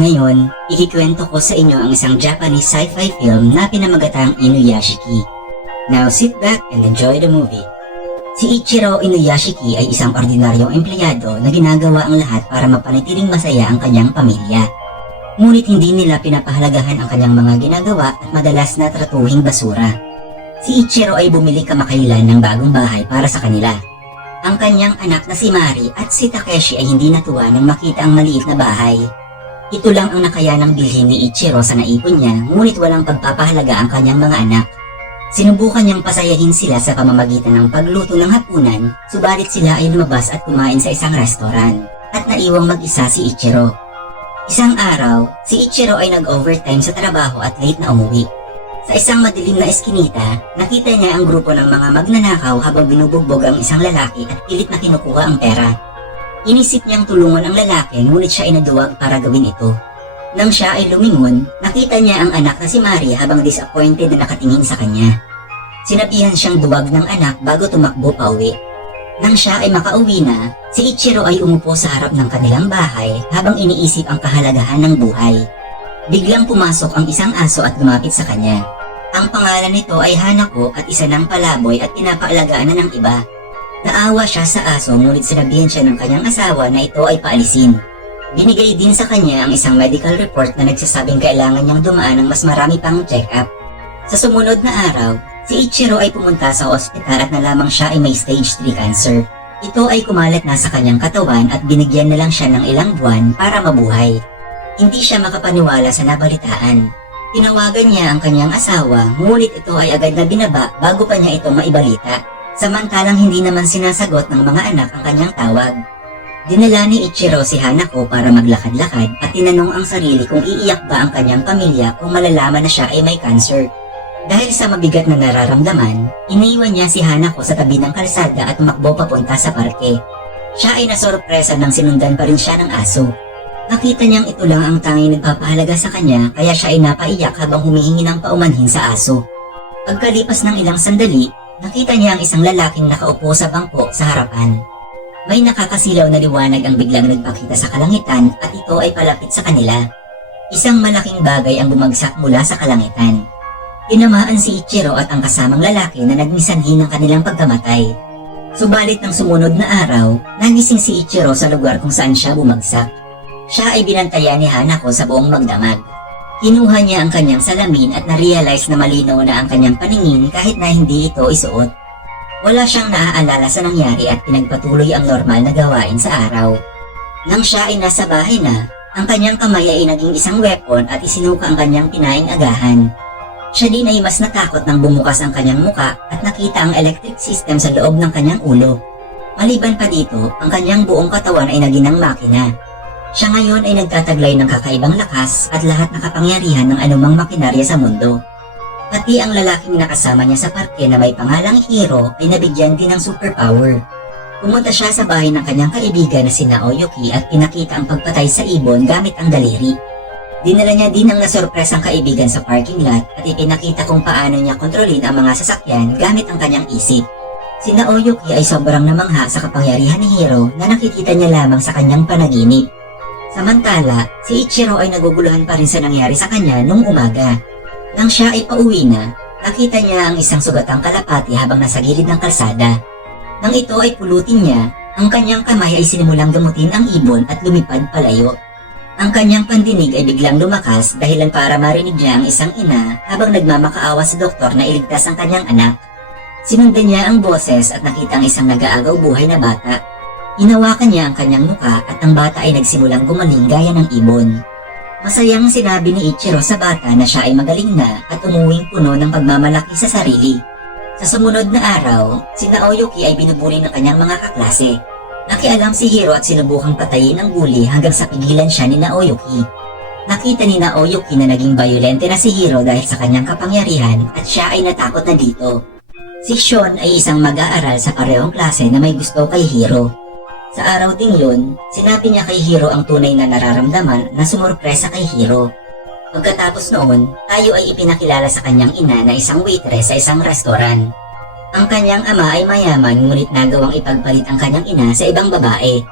Ngayon, ikikwento ko sa inyo ang isang Japanese sci-fi film na pinamagatang Inuyashiki. Now sit back and enjoy the movie. Si Ichiro Inuyashiki ay isang ordinaryong empleyado na ginagawa ang lahat para mapanatiling masaya ang kanyang pamilya. Ngunit hindi nila pinapahalagahan ang kanyang mga ginagawa at madalas na tratuhing basura. Si Ichiro ay bumili kamakailan ng bagong bahay para sa kanila. Ang kanyang anak na si Mari at si Takeshi ay hindi natuwa nang makita ang maliit na bahay. Ito lang ang nakayanang bilhin ni Ichiro sa naipon niya, ngunit walang pagpapahalaga ang kanyang mga anak. Sinubukan niyang pasayahin sila sa pamamagitan ng pagluto ng hapunan, subalit sila ay lumabas at kumain sa isang restoran, at naiwang mag-isa si Ichiro. Isang araw, si Ichiro ay nag-overtime sa trabaho at late na umuwi. Sa isang madilim na eskinita, nakita niya ang grupo ng mga magnanakaw habang binubugbog ang isang lalaki at pilit na kinukuha ang pera. Inisip niyang tulungan ang lalaki ngunit siya ay naduwag para gawin ito. Nang siya ay lumingon, nakita niya ang anak na si Mari habang disappointed na nakatingin sa kanya. Sinabihan siyang duwag ng anak bago tumakbo pa uwi. Nang siya ay makauwi na, si Ichiro ay umupo sa harap ng kanilang bahay habang iniisip ang kahalagahan ng buhay. Biglang pumasok ang isang aso at lumapit sa kanya. Ang pangalan nito ay Hanako at isa ng palaboy at pinapaalagaan na ng iba. Naawa siya sa aso ngunit sinabihan siya ng kanyang asawa na ito ay paalisin. Binigay din sa kanya ang isang medical report na nagsasabing kailangan niyang dumaan ng mas marami pang check-up. Sa sumunod na araw, si Ichiro ay pumunta sa ospital at nalamang siya ay may stage 3 cancer. Ito ay kumalat na sa kanyang katawan at binigyan na lang siya ng ilang buwan para mabuhay. Hindi siya makapaniwala sa nabalitaan. Tinawagan niya ang kanyang asawa, ngunit ito ay agad na binaba bago pa niya ito maibalita. Samantalang hindi naman sinasagot ng mga anak ang kanyang tawag. Dinala ni Ichiro si Hanako para maglakad-lakad at tinanong ang sarili kung iiyak ba ang kanyang pamilya kung malalaman na siya ay may cancer. Dahil sa mabigat na nararamdaman, iniwan niya si Hanako sa tabi ng kalsada at tumakbo papunta sa parke. Siya ay nasorpresa nang sinundan pa rin siya ng aso. Nakita niyang ito lang ang tanging nagpapahalaga sa kanya kaya siya ay napaiyak habang humihingi ng paumanhin sa aso. Pagkalipas ng ilang sandali, nakita niya ang isang lalaking nakaupo sa bangko sa harapan. May nakakasilaw na liwanag ang biglang nagpakita sa kalangitan at ito ay palapit sa kanila. Isang malaking bagay ang bumagsak mula sa kalangitan. Tinamaan si Ichiro at ang kasamang lalaki na nagnisanhi ng kanilang pagkamatay. Subalit ng sumunod na araw, nagising si Ichiro sa lugar kung saan siya bumagsak. Siya ay binantayan ni Hanako sa buong magdamag. Kinuha niya ang kanyang salamin at na-realize na malinaw na ang kanyang paningin kahit na hindi ito isuot. Wala siyang naaalala sa nangyari at pinagpatuloy ang normal na gawain sa araw. Nang siya ay nasa bahay na, ang kanyang kamay ay naging isang weapon at isinuka ang kanyang pinaing agahan. Siya din ay mas natakot nang bumukas ang kanyang muka at nakita ang electric system sa loob ng kanyang ulo. Maliban pa dito, ang kanyang buong katawan ay naginang makina. Siya ngayon ay nagtataglay ng kakaibang lakas at lahat ng kapangyarihan ng anumang makinarya sa mundo. Pati ang lalaking nakasama niya sa parke na may pangalang Hiro ay nabigyan din ng superpower. Pumunta siya sa bahay ng kanyang kaibigan na si Naoyuki at pinakita ang pagpatay sa ibon gamit ang daliri. Dinala niya din ang nasorpresang kaibigan sa parking lot at ipinakita kung paano niya kontrolin ang mga sasakyan gamit ang kanyang isip. Si Naoyuki ay sobrang namangha sa kapangyarihan ni Hiro na nakikita niya lamang sa kanyang panaginip. Samantala, si Ichiro ay naguguluhan pa rin sa nangyari sa kanya nung umaga. Nang siya ay pauwi na, nakita niya ang isang sugatang kalapati habang nasa gilid ng kalsada. Nang ito ay pulutin niya, ang kanyang kamay ay sinimulang gamutin ang ibon at lumipad palayo. Ang kanyang pandinig ay biglang lumakas dahilan para marinig niya ang isang ina habang nagmamakaawa sa doktor na iligtas ang kanyang anak. Sinundan niya ang boses at nakita ang isang nag-aagaw buhay na bata. Hinawakan niya ang kanyang muka at ang bata ay nagsimulang gumaling gaya ng ibon. Masayang sinabi ni Ichiro sa bata na siya ay magaling na at umuwing puno ng pagmamalaki sa sarili. Sa sumunod na araw, si Naoyuki ay binubuli ng kanyang mga kaklase. Nakialam si Hiro at sinubukang patayin ang guli hanggang sa pigilan siya ni Naoyuki. Nakita ni Naoyuki na naging bayolente na si Hiro dahil sa kanyang kapangyarihan at siya ay natakot na dito. Si Sean ay isang mag-aaral sa parehong klase na may gusto kay Hiro. Sa araw ding yun, sinabi niya kay Hiro ang tunay na nararamdaman na sumurpresa kay Hiro. Pagkatapos noon, tayo ay ipinakilala sa kanyang ina na isang waitress sa isang restoran. Ang kanyang ama ay mayaman ngunit nagawang ipagpalit ang kanyang ina sa ibang babae.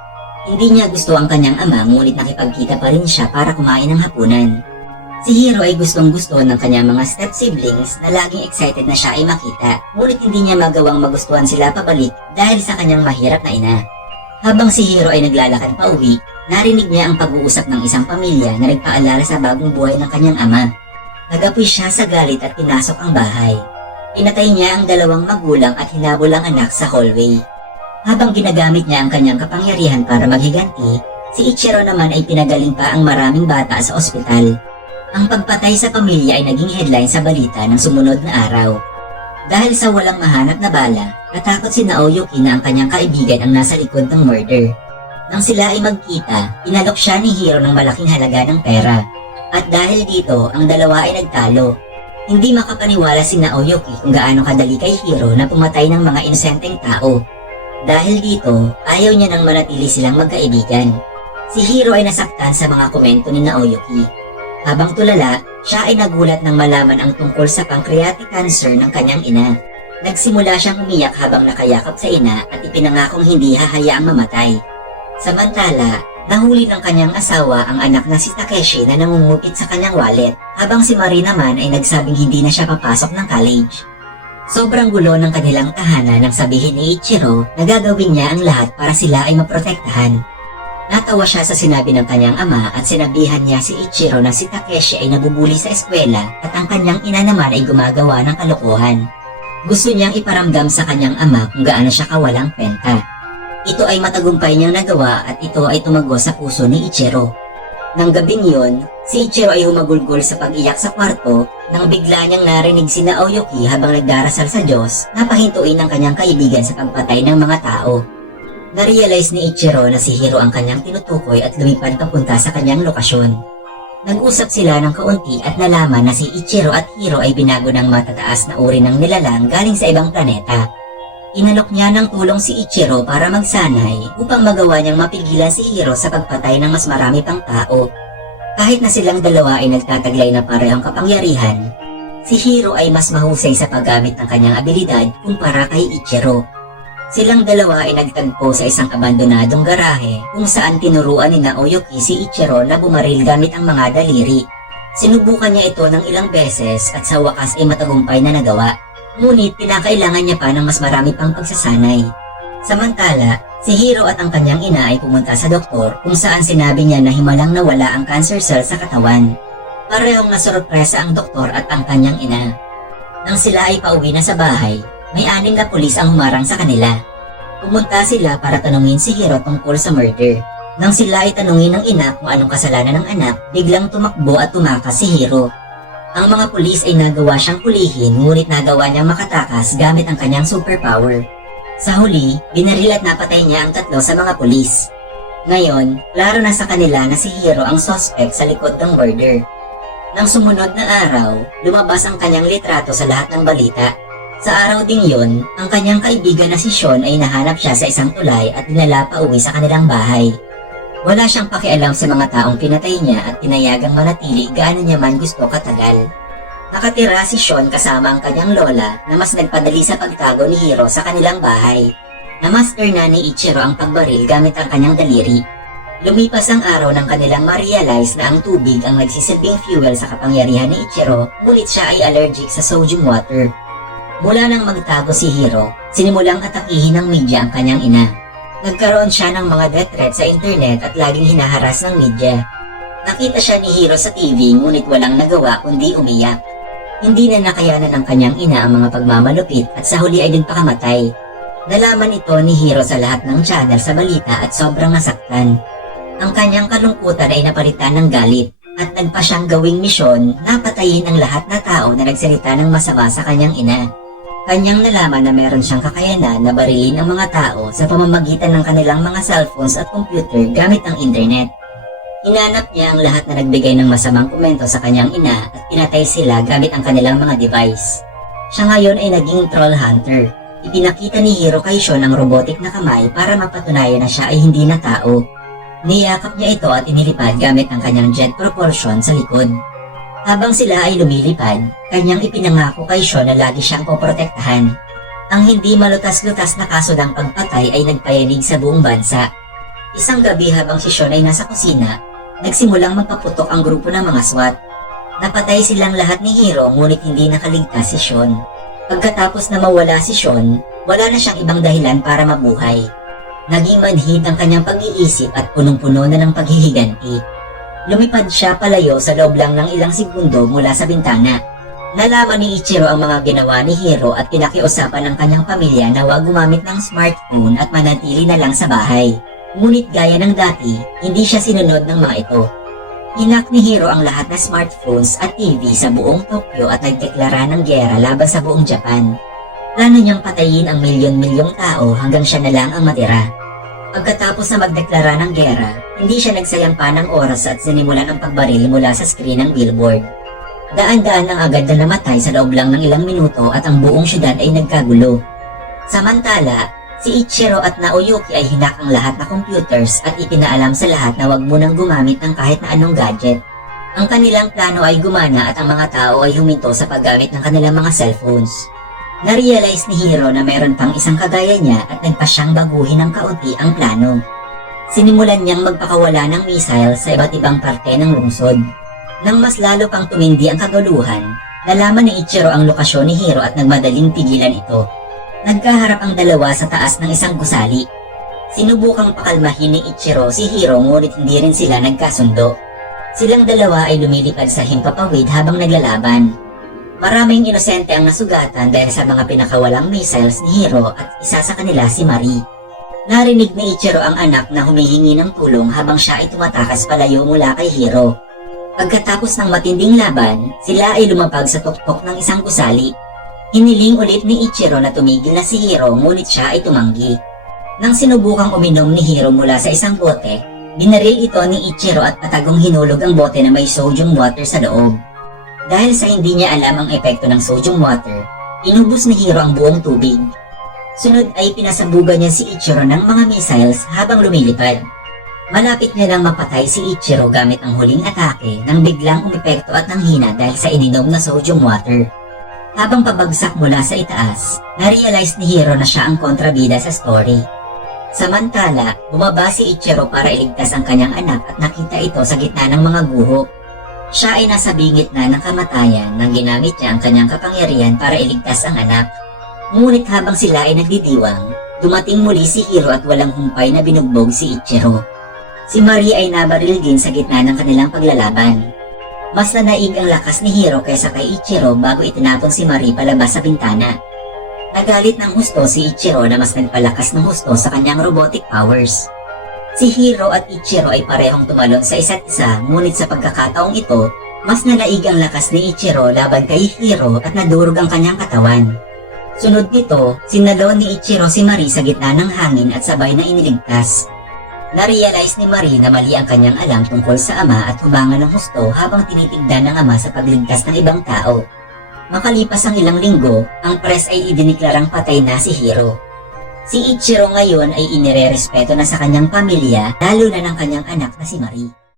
Hindi niya gusto ang kanyang ama ngunit nakipagkita pa rin siya para kumain ng hapunan. Si Hiro ay gustong gusto ng kanyang mga step siblings na laging excited na siya ay makita, ngunit hindi niya magawang magustuhan sila pabalik dahil sa kanyang mahirap na ina. Habang si Hiro ay naglalakad pa uwi, narinig niya ang pag-uusap ng isang pamilya na nagpaalala sa bagong buhay ng kanyang ama. Nagapoy siya sa galit at pinasok ang bahay. Pinatay niya ang dalawang magulang at hinabol ang anak sa hallway. Habang ginagamit niya ang kanyang kapangyarihan para maghiganti, si Ichiro naman ay pinagaling pa ang maraming bata sa ospital. Ang pagpatay sa pamilya ay naging headline sa balita ng sumunod na araw. Dahil sa walang mahanap na bala, natakot si Naoyuki na ang kanyang kaibigan ang nasa likod ng murder. Nang sila ay magkita, inalok siya ni Hiro ng malaking halaga ng pera. At dahil dito, ang dalawa ay nagtalo. Hindi makapaniwala si Naoyuki kung gaano kadali kay Hiro na pumatay ng mga inosenteng tao. Dahil dito, ayaw niya nang manatili silang magkaibigan. Si Hiro ay nasaktan sa mga komento ni Naoyuki. Habang tulala, siya ay nagulat nang malaman ang tungkol sa pancreatic cancer ng kanyang ina. Nagsimula siyang umiyak habang nakayakap sa ina at ipinangakong hindi hahayaang mamatay. Samantala, nahuli ng kanyang asawa ang anak na si Takeshi na nangungupit sa kanyang wallet, habang si Marie naman ay nagsabing hindi na siya papasok ng college. Sobrang gulo ng kanilang tahanan nang sabihin ni Ichiro na gagawin niya ang lahat para sila ay maprotektahan. Natawa siya sa sinabi ng kanyang ama at sinabihan niya si Ichiro na si Takeshi ay nabubuli sa eskwela at ang kanyang ina naman ay gumagawa ng kalokohan. Gusto niyang iparamdam sa kanyang ama kung gaano siya kawalang kwenta. Ito ay matagumpay niyang nagawa at ito ay tumago sa puso ni Ichiro. Nang gabing yon, si Ichiro ay humagulgol sa pag-iyak sa kwarto nang bigla niyang narinig si Naoyuki habang nagdarasal sa Diyos na pahintuin ng kanyang kaibigan sa pagpatay ng mga tao. Narealize ni Ichiro na si Hiro ang kanyang tinutukoy at lumipad papunta sa kanyang lokasyon. Nag-usap sila ng kaunti at nalaman na si Ichiro at Hiro ay binago ng matataas na uri ng nilalang galing sa ibang planeta. Inalok niya ng tulong si Ichiro para magsanay upang magawa niyang mapigilan si Hiro sa pagpatay ng mas marami pang tao. Kahit na silang dalawa ay nagtataglay na parehong kapangyarihan, si Hiro ay mas mahusay sa paggamit ng kanyang abilidad kumpara kay Ichiro. Silang dalawa ay nagtagpo sa isang abandonadong garahe kung saan tinuruan ni Naoyuki si Ichiro na bumaril gamit ang mga daliri. Sinubukan niya ito ng ilang beses at sa wakas ay matagumpay na nagawa. Ngunit pinakailangan niya pa ng mas marami pang pagsasanay. Samantala, si Hiro at ang kanyang ina ay pumunta sa doktor kung saan sinabi niya na himalang nawala ang cancer cell sa katawan. Parehong nasorpresa ang doktor at ang kanyang ina. Nang sila ay pauwi na sa bahay, may anim na pulis ang humarang sa kanila. Pumunta sila para tanungin si Hiro tungkol sa murder. Nang sila ay tanungin ng ina kung anong kasalanan ng anak, biglang tumakbo at tumakas si Hiro. Ang mga pulis ay nagawa siyang kulihin ngunit nagawa niyang makatakas gamit ang kanyang superpower. Sa huli, binaril at napatay niya ang tatlo sa mga pulis. Ngayon, klaro na sa kanila na si Hiro ang suspect sa likod ng murder. Nang sumunod na araw, lumabas ang kanyang litrato sa lahat ng balita. Sa araw ding yon, ang kanyang kaibigan na si Sean ay nahanap siya sa isang tulay at dinala pa uwi sa kanilang bahay. Wala siyang pakialam sa mga taong pinatay niya at pinayagang manatili gaano niya man gusto katagal. Nakatira si Sean kasama ang kanyang lola na mas nagpadali sa pagtago ni Hiro sa kanilang bahay. Namaster na ni Ichiro ang pagbaril gamit ang kanyang daliri. Lumipas ang araw nang kanilang ma-realize na ang tubig ang nagsisilbing fuel sa kapangyarihan ni Ichiro ngunit siya ay allergic sa sodium water. Mula nang magtago si Hiro, sinimulang atakihin ng media ang kanyang ina. Nagkaroon siya ng mga death threats sa internet at laging hinaharas ng media. Nakita siya ni Hiro sa TV ngunit walang nagawa kundi umiyak. Hindi na nakayanan ng kanyang ina ang mga pagmamalupit at sa huli ay nagpakamatay. Nalaman ito ni Hiro sa lahat ng channel sa balita at sobrang nasaktan. Ang kanyang kalungkutan ay napalitan ng galit at nagpa siyang gawing misyon na patayin ang lahat na tao na nagsalita ng masama sa kanyang ina. Kanyang nalaman na meron siyang kakayanan na barilin ang mga tao sa pamamagitan ng kanilang mga cellphones at computer gamit ang internet. Hinanap niya ang lahat na nagbigay ng masamang komento sa kanyang ina at pinatay sila gamit ang kanilang mga device. Siya ngayon ay naging troll hunter. Ipinakita ni Hiro kay Sean ang robotic na kamay para mapatunayan na siya ay hindi na tao. Niyakap niya ito at inilipad gamit ang kanyang jet propulsion sa likod. Habang sila ay lumilipad, kanyang ipinangako kay Sean na lagi siyang poprotektahan. Ang hindi malutas-lutas na kaso ng pagpatay ay nagpayanig sa buong bansa. Isang gabi habang si Sean ay nasa kusina, nagsimulang magpaputok ang grupo ng mga SWAT. Napatay silang lahat ni Hiro ngunit hindi nakaligtas si Sean. Pagkatapos na mawala si Sean, wala na siyang ibang dahilan para mabuhay. Naging manhid ang kanyang pag-iisip at punong-puno na ng paghihiganti. Lumipad siya palayo sa loob lang ng ilang segundo mula sa bintana. Nalaman ni Ichiro ang mga ginawa ni Hiro at pinakiusapan ng kanyang pamilya na huwag gumamit ng smartphone at manatili na lang sa bahay. Ngunit gaya ng dati, hindi siya sinunod ng mga ito. Hinak ni Hiro ang lahat na smartphones at TV sa buong Tokyo at nagdeklara ng gyera laban sa buong Japan. Plano niyang patayin ang milyon-milyong tao hanggang siya na lang ang matira. Pagkatapos na magdeklara ng gera, hindi siya nagsayang pa ng oras at sinimulan ang pagbaril mula sa screen ng billboard. Daan-daan ang agad na namatay sa loob lang ng ilang minuto at ang buong syudad ay nagkagulo. Samantala, si Ichiro at Naoyuki ay hinak ang lahat na computers at ipinaalam sa lahat na wag munang gumamit ng kahit na anong gadget. Ang kanilang plano ay gumana at ang mga tao ay huminto sa paggamit ng kanilang mga cellphones. Narealize ni Hiro na meron pang isang kagaya niya at nagpa siyang baguhin ng kaunti ang plano. Sinimulan niyang magpakawala ng missile sa iba't ibang parte ng lungsod. Nang mas lalo pang tumindi ang kaguluhan, nalaman ni Ichiro ang lokasyon ni Hiro at nagmadaling pigilan ito. Nagkaharap ang dalawa sa taas ng isang gusali. Sinubukang pakalmahin ni Ichiro si Hiro ngunit hindi rin sila nagkasundo. Silang dalawa ay lumilipad sa himpapawid habang naglalaban. Maraming inosente ang nasugatan dahil sa mga pinakawalang missiles ni Hiro at isa sa kanila si Marie. Narinig ni Ichiro ang anak na humihingi ng tulong habang siya ay tumatakas palayo mula kay Hiro. Pagkatapos ng matinding laban, sila ay lumapag sa tuktok ng isang gusali. Hiniling ulit ni Ichiro na tumigil na si Hiro ngunit siya ay tumanggi. Nang sinubukang uminom ni Hiro mula sa isang bote, binaril ito ni Ichiro at patagong hinulog ang bote na may sodium water sa loob. Dahil sa hindi niya alam ang epekto ng sodium water, inubos ni Hiro ang buong tubig. Sunod ay pinasabugan niya si Ichiro ng mga missiles habang lumilipad. Malapit niya lang mapatay si Ichiro gamit ang huling atake nang biglang umepekto at nanghina dahil sa ininom na sodium water. Habang pabagsak mula sa itaas, na-realize ni Hiro na siya ang kontrabida sa story. Samantala, bumaba si Ichiro para iligtas ang kanyang anak at nakita ito sa gitna ng mga guho. Siya ay nasa bingit na ng kamatayan nang ginamit niya ang kanyang kapangyarihan para iligtas ang anak. Ngunit habang sila ay nagdidiwang, dumating muli si Hiro at walang humpay na binugbog si Ichiro. Si Marie ay nabaril din sa gitna ng kanilang paglalaban. Mas nanaig ang lakas ni Hiro kaysa kay Ichiro bago itinapon si Marie palabas sa bintana. Nagalit ng husto si Ichiro na mas nagpalakas ng husto sa kanyang robotic powers. Si Hiro at Ichiro ay parehong tumalon sa isa't isa ngunit sa pagkakataong ito, mas nanaig ang lakas ni Ichiro laban kay Hiro at nadurog ang kanyang katawan. Sunod nito, sinalo ni Ichiro si Marie sa gitna ng hangin at sabay na iniligtas. Na-realize ni Marie na mali ang kanyang alam tungkol sa ama at hubangan ng husto habang tinitigdan ng ama sa pagligtas ng ibang tao. Makalipas ang ilang linggo, ang press ay idiniklarang patay na si Hiro. Si Ichiro ngayon ay inirerespeto na sa kanyang pamilya lalo na ng kanyang anak na si Marie.